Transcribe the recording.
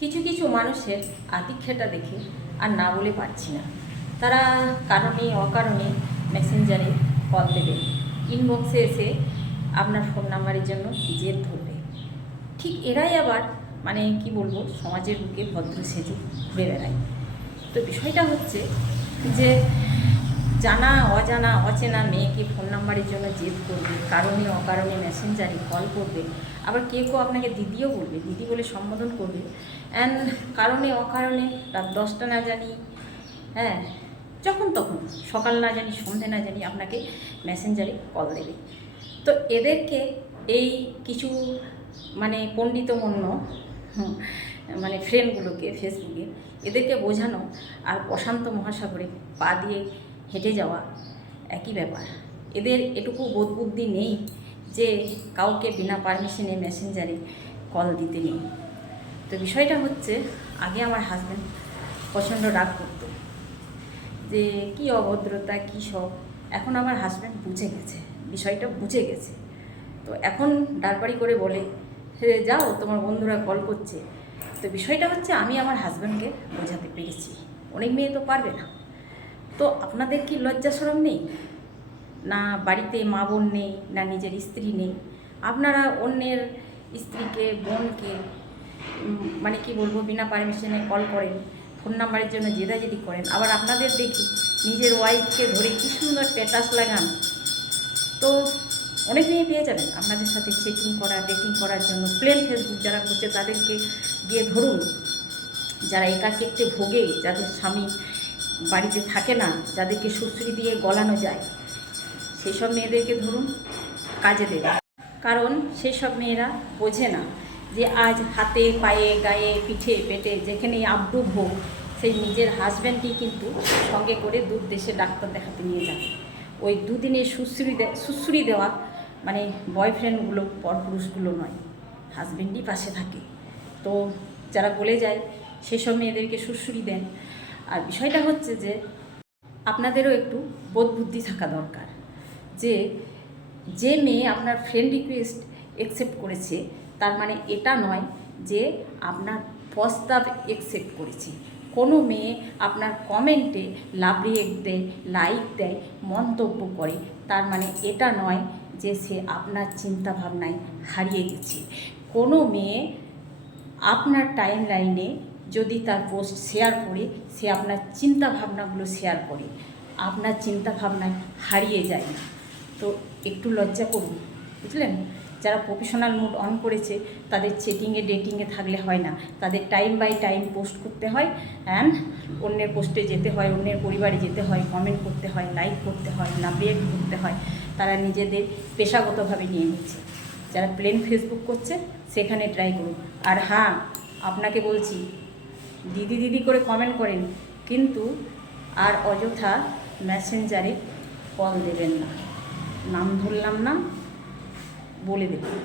কিছু কিছু মানুষের আতিক্ষেতা দেখে আর না বলে পারছি না। তারা কারণে অকারণে মেসেঞ্জারে কল দেবে, ইনবক্সে এসে আপনার ফোন নাম্বারের জন্য জেদ ধরবে। ঠিক এরাই আবার কি বলবো, সমাজের বুকে ভদ্র সেজে ঘুরে বেড়ায়। তো বিষয়টা হচ্ছে যে জানা অজানা অচেনা মেয়েকে ফোন নাম্বারের জন্য জেদ করবে, কারণে অকারণে মেসেঞ্জারে কল করবে, আবার কেউ আপনাকে দিদিও বলবে, দিদি বলে সম্বোধন করবে, অ্যান্ড কারণে অকারণে রাত 10টা না জানি, যখন তখন সকাল না জানি সন্ধে না জানি আপনাকে মেসেঞ্জারে কল দেবে। তো এদেরকে এই কিছু পণ্ডিতমন্য ফ্রেন্ডগুলোকে ফেসবুকে এদেরকে বোঝানো আর প্রশান্ত মহাসাগরে পা দিয়ে হেঁটে যাওয়া একই ব্যাপার। এদের এটুকু বোধ বুদ্ধি নেই যে কাউকে বিনা পারমিশনে মেসেঞ্জারে কল দিতে নেই। তো বিষয়টা হচ্ছে, আগে আমার হাজব্যান্ড প্রচণ্ড রাগ করত যে কি অভদ্রতা কী সব। এখন আমার হাজব্যান্ড বুঝে গেছে, বিষয়টা বুঝে গেছে। তো এখন ডারপাড়ি করে বলে, যাও তোমার বন্ধুরা কল করছে। তো বিষয়টা হচ্ছে, আমি আমার হাজব্যান্ডকে বোঝাতে পেরেছি, অনেক মেয়ে তো পারবে না। তো আপনাদের কি লজ্জা শরম নেই? না বাড়িতে মা বোন নেই, না নিজের স্ত্রী নেই? আপনারা অন্যের স্ত্রীকে বোনকে কি বলবো বিনা পারমিশনে কল করেন, ফোন নাম্বারের জন্য জেদাজেদি করেন। আবার আপনাদের দেখি নিজের ওয়াইফকে ধরে কী সুন্দর স্ট্যাটাস লাগান। তো অনেক মেয়ে পেয়ে যাবেন আপনাদের সাথে চেকিং করা ডেটিং করার জন্য। প্লেন ফেসবুক যারা করছে তাদেরকে গিয়ে ধরুন, যারা একাকিত্বে ভোগে, যাদের স্বামী বাড়িতে থাকে না, যাদেরকে সুশ্রী দিয়ে গলানো যায়, সেই সব মেয়েদেরকে ধরুন, কাজে দেবে। কারণ সেই সব মেয়েরা বোঝে না যে আজ হাতে পায়ে গায়ে পিঠে পেটে যেখানেই আব্রু ভোগ, সেই নিজের হাজব্যান্ডকেই কিন্তু সঙ্গে করে দূর দেশে ডাক্তার দেখাতে নিয়ে যাবে। ওই দুদিনের সুশ্রী দেওয়া বয়ফ্রেন্ডগুলো পরপুরুষগুলো নয়, হাজব্যান্ডই পাশে থাকে। তো যারা বলে যায় সেসব মেয়েদেরকে সুশ্রী দেন। আর বিষয়টা হচ্ছে যে আপনাদেরও একটু বোধ বুদ্ধি থাকা দরকার যে মেয়ে আপনার ফ্রেন্ড রিকোয়েস্ট অ্যাকসেপ্ট করেছে তার এটা নয় যে আপনার প্রস্তাব অ্যাকসেপ্ট করেছে। কোনো মেয়ে আপনার কমেন্টে লাভ রিয়েক্ট দেয়, লাইক দেয়, মন্তব্য করে, তার এটা নয় যে সে আপনার চিন্তাভাবনায় হারিয়ে গেছে। কোনো মেয়ে আপনার টাইম লাইনে যদি তার পোস্ট শেয়ার করে, সে আপনার চিন্তাভাবনাগুলো শেয়ার করে, আপনার চিন্তাভাবনায় হারিয়ে যায় না। তো একটু লজ্জা করুন, বুঝলেন? যারা প্রফেশনাল মুড অন করেছে তাদের চেটিংয়ে ডেটিংয়ে থাকলে হয় না, তাদের টাইম বাই টাইম পোস্ট করতে হয়, অ্যান্ড অন্যের পোস্টে যেতে হয়, অন্যের পরিবারে যেতে হয়, কমেন্ট করতে হয়, লাইক করতে হয়, লাভ রিয়েক্ট করতে হয়। তারা নিজেদের পেশাগতভাবে নিয়ে নিচ্ছে। যারা প্লেন ফেসবুক করছে সেখানে ট্রাই করুন। আর আপনাকে বলছি, দিদি দিদি করে কমেন্ট করেন, কিন্তু আর অযথা মেসেঞ্জারে কল দেবেন না। নাম ধরলাম না, বলে দেবেন।